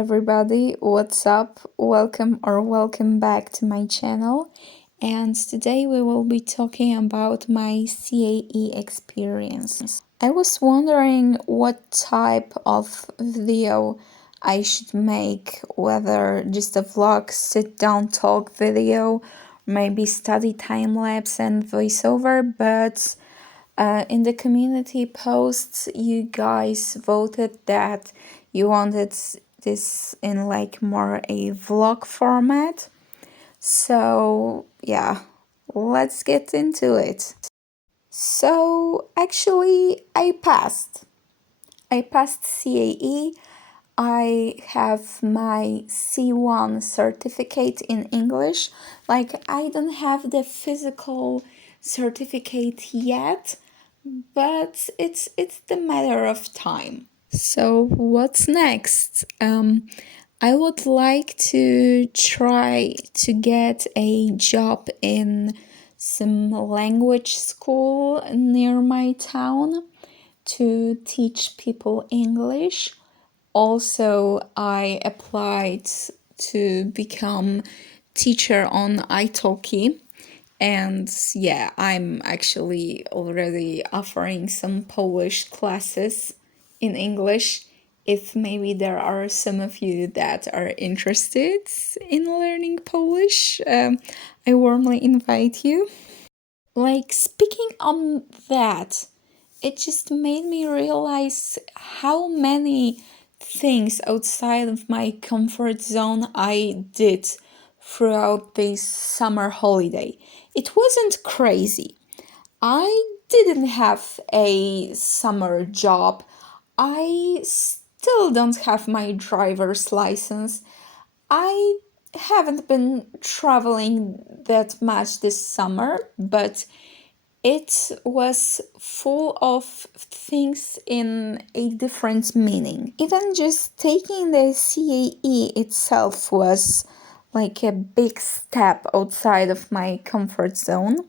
everybody, what's up? Welcome back to my channel. And today we will be talking about my CAE experience. I was wondering what type of video I should make, whether just a vlog, sit down talk video, maybe study time lapse and voiceover, but in the community posts, you guys voted that you wanted this in like more a vlog format. So yeah, let's get into it. So actually, I passed. I passed CAE. I have my C1 certificate in English. Like, I don't have the physical certificate yet, but it's the matter of time. So what's next? I would like to try to get a job in some language school near my town to teach people English. Also, I applied to become teacher on italki. And yeah, I'm actually already offering some Polish classes in English. If maybe there are some of you that are interested in learning Polish, I warmly invite you. Like, speaking on that, it just made me realize how many things outside of my comfort zone I did throughout this summer holiday. It wasn't crazy. I didn't have a summer job. I still don't have my driver's license. I haven't been traveling that much this summer, but it was full of things in a different meaning. Even just taking the CAE itself was like a big step outside of my comfort zone.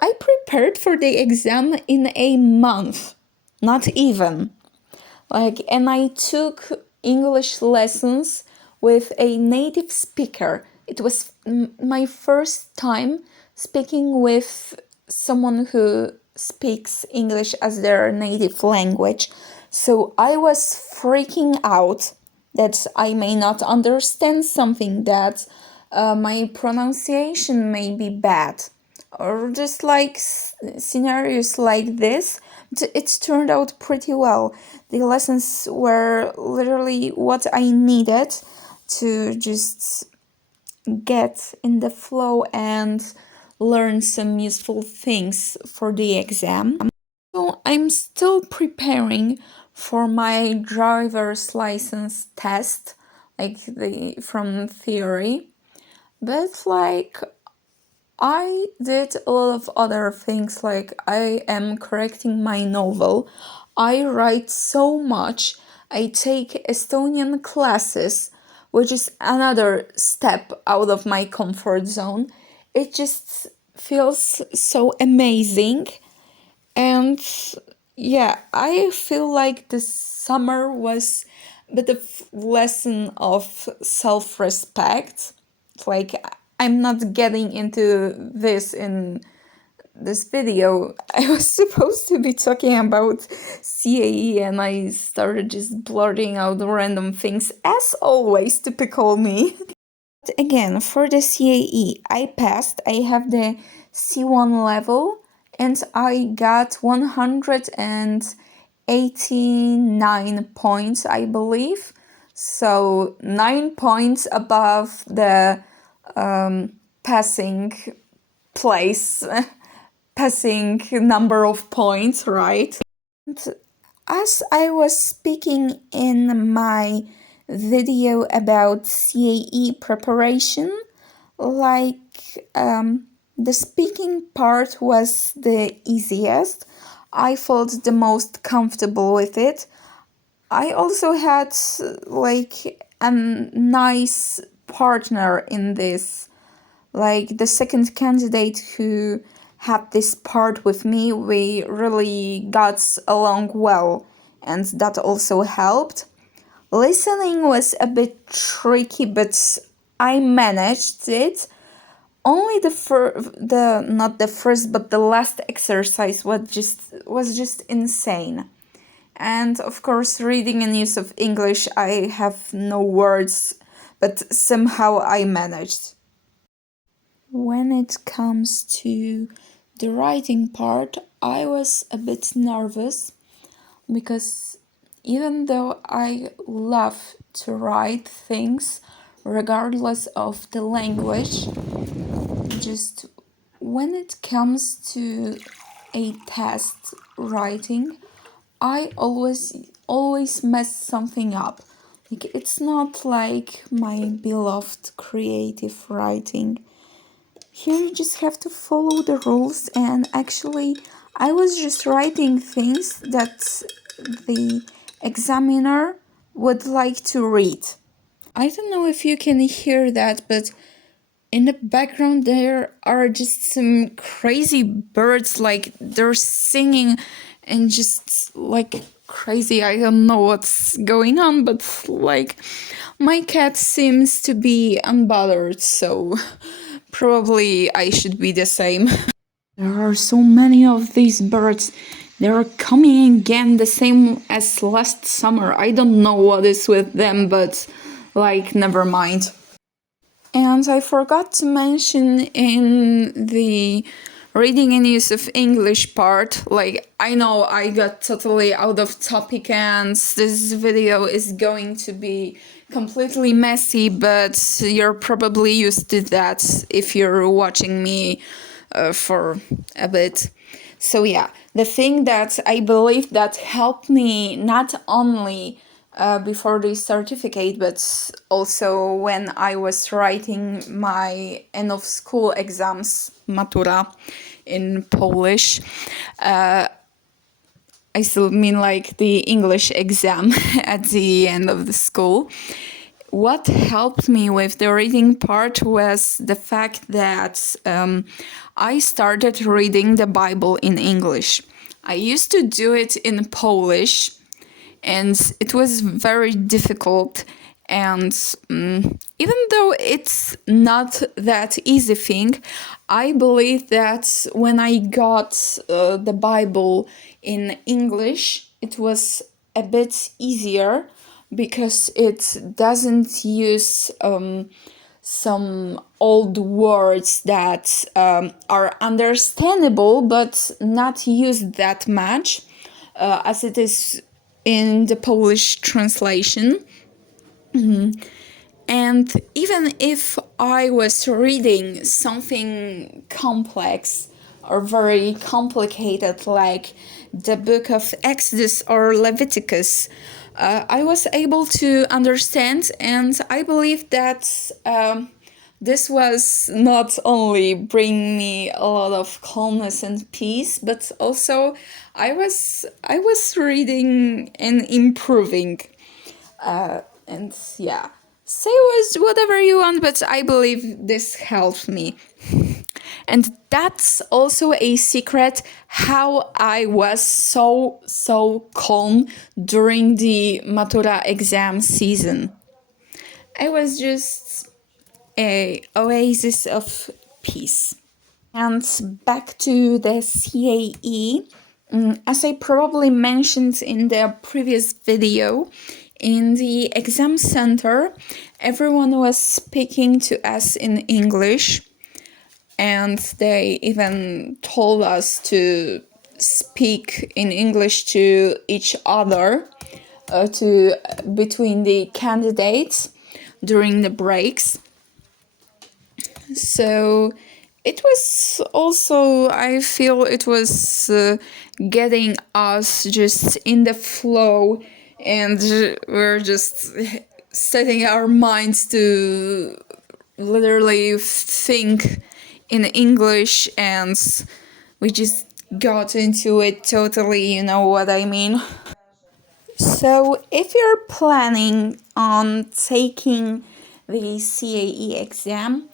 I prepared for the exam in a month, not even. And I took English lessons with a native speaker. It was my first time speaking with someone who speaks English as their native language. So I was freaking out that I may not understand something, that my pronunciation may be bad, or just like scenarios like this. It turned out pretty well. The lessons were literally what I needed to just get in the flow and learn some useful things for the exam. So I'm still preparing for my driver's license test, from theory, but I did a lot of other things, like I am correcting my novel. I write so much. I take Estonian classes, which is another step out of my comfort zone. It just feels so amazing. And yeah, I feel like this summer was a bit of lesson of self-respect. Like, I'm not getting into this in this video. I was supposed to be talking about CAE and I started just blurting out random things, as always, typical me. But again, for the CAE, I passed. I have the C1 level and I got 189 points, I believe. So 9 points above the passing place, passing number of points, right? And as I was speaking in my video about CAE preparation, the speaking part was the easiest. I felt the most comfortable with it. I also had a nice partner in this, like the second candidate who had this part with me. We really got along well, and that also helped. Listening was a bit tricky, but I managed it. Only the not the first, but the last exercise was just insane. And of course, reading and use of English, I have no words, but somehow I managed. When it comes to the writing part, I was a bit nervous because even though I love to write things regardless of the language, just when it comes to a test writing, I always mess something up. Like it's not like my beloved creative writing. Here you just have to follow the rules, and actually I was just writing things that the examiner would like to read. I don't know if you can hear that, but in the background there are just some crazy birds, like they're singing and just like crazy. I don't know what's going on, but like my cat seems to be unbothered, so probably I should be the same. There are so many of these birds. They're coming again the same as last summer. I don't know what is with them, but like never mind. And I forgot to mention in the reading and use of English part, like I know I got totally out of topic and this video is going to be completely messy, but you're probably used to that if you're watching me for a bit. So yeah, the thing that I believe that helped me not only before the certificate, but also when I was writing my end of school exams, matura, in Polish. I still mean like the English exam at the end of the school. What helped me with the reading part was the fact that I started reading the Bible in English. I used to do it in Polish, and it was very difficult. And even though it's not that easy thing, I believe that when I got the Bible in English, it was a bit easier because it doesn't use some old words that are understandable but not used that much as it is in the Polish translation. And even if I was reading something complex or very complicated, like the book of Exodus or Leviticus, I was able to understand, and I believe that this was not only bring me a lot of calmness and peace, but also I was reading and improving. And yeah, say whatever you want, but I believe this helped me. And that's also a secret how I was so calm during the Matura exam season. I was just a oasis of peace. And back to the CAE. As I probably mentioned in the previous video, in the exam center, everyone was speaking to us in English, and they even told us to speak in English to each other, to between the candidates during the breaks. So it was also, I feel it was getting us just in the flow, and we're just setting our minds to literally think in English, and we just got into it totally, you know what I mean? So if you're planning on taking the CAE exam,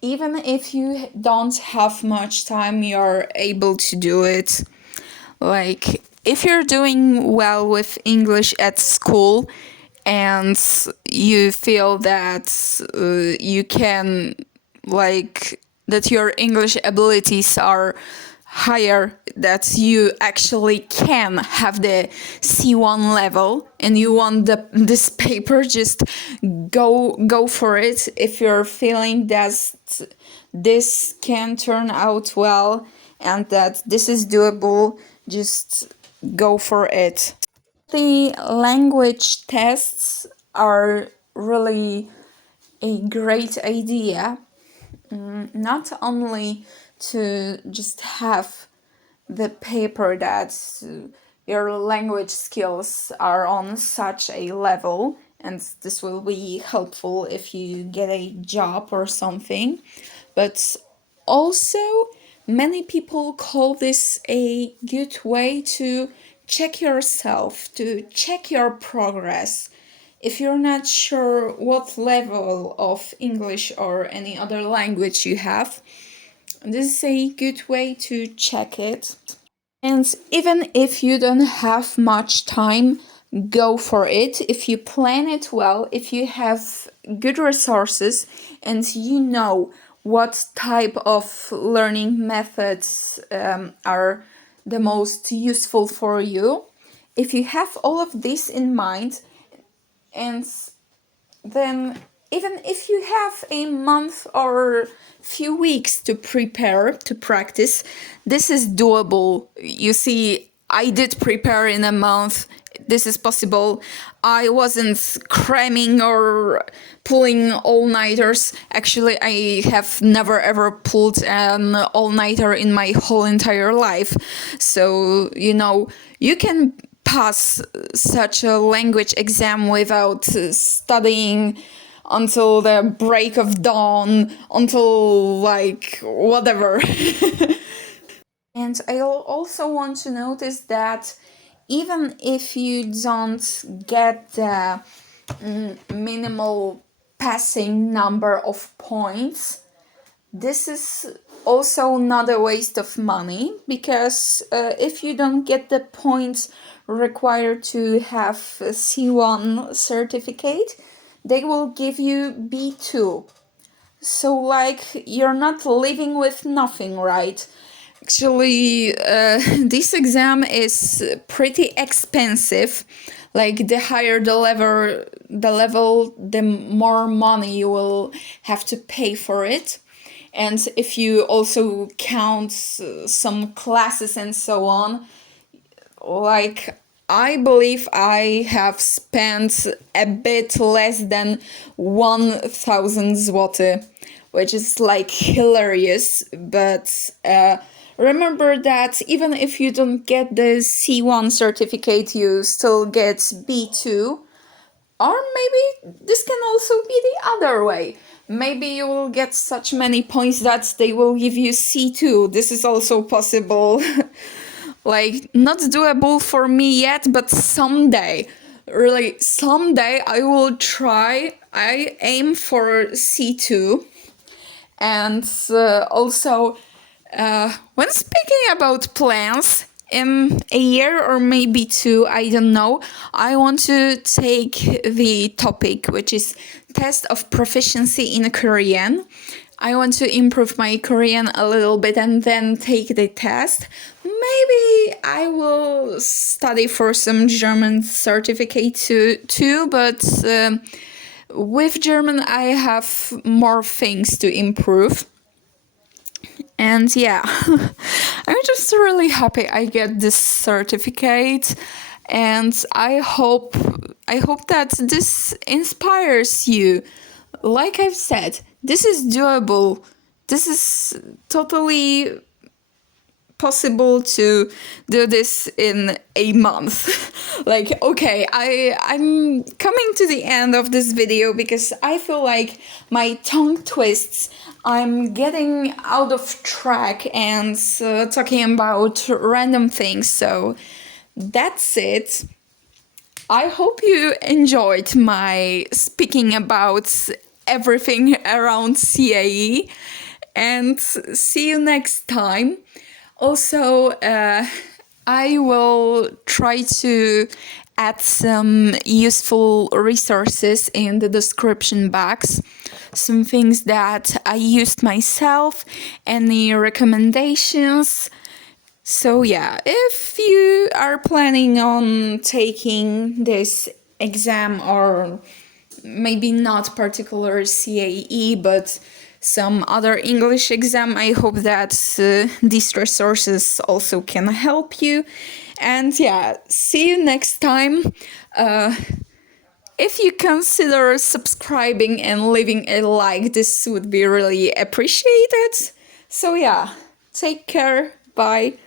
even if you don't have much time, you're able to do it. Like, if you're doing well with English at school, and you feel that you can, like, that your English abilities are higher, that you actually can have the C1 level, and you want this paper, just go for it. If you're feeling that this can turn out well and that this is doable, just go for it. The language tests are really a great idea, not only to just have the paper that your language skills are on such a level, and this will be helpful if you get a job or something, but also many people call this a good way to check yourself, to check your progress. If you're not sure what level of English or any other language you have, this is a good way to check it. And even if you don't have much time, go for it. If you plan it well, if you have good resources, and you know what type of learning methods are the most useful for you, if you have all of this in mind, and then even if you have a month or few weeks to prepare, to practice, this is doable. You see, I did prepare in a month. This is possible. I wasn't cramming or pulling all-nighters. Actually, I have never ever pulled an all-nighter in my whole entire life. So, you can pass such a language exam without studying until the break of dawn, until like whatever. And I also want to notice that even if you don't get the minimal passing number of points, this is also not a waste of money, because if you don't get the points required to have a C1 certificate, they will give you B2. So, like, you're not living with nothing, right? Actually, this exam is pretty expensive. Like, the higher the level, the more money you will have to pay for it. And if you also count some classes and so on, like, I believe I have spent a bit less than 1,000 zloty, which is like hilarious. But remember that even if you don't get the C1 certificate, you still get B2. Or maybe this can also be the other way. Maybe you will get such many points that they will give you C2. This is also possible. Like, not doable for me yet, but someday, really, someday I will try. I aim for C2. And also, when speaking about plans, in a year or maybe two, I don't know, I want to take the topic, which is test of proficiency in Korean. I want to improve my Korean a little bit and then take the test. Maybe I will study for some German certificate too, but with German I have more things to improve. And yeah, I'm just really happy I get this certificate, and I hope that this inspires you. Like I've said, this is doable. This is totally possible to do this in a month. Like, okay, I'm coming to the end of this video because I feel like my tongue twists. I'm getting out of track and talking about random things. So that's it. I hope you enjoyed my speaking about everything around CAE, and see you next time. Also, I will try to add some useful resources in the description box, some things that I used myself, any recommendations. So yeah, if you are planning on taking this exam, or maybe not particular CAE but some other English exam, I hope that these resources also can help you. And yeah, see you next time. If you consider subscribing and leaving a like, this would be really appreciated. So yeah, take care, bye.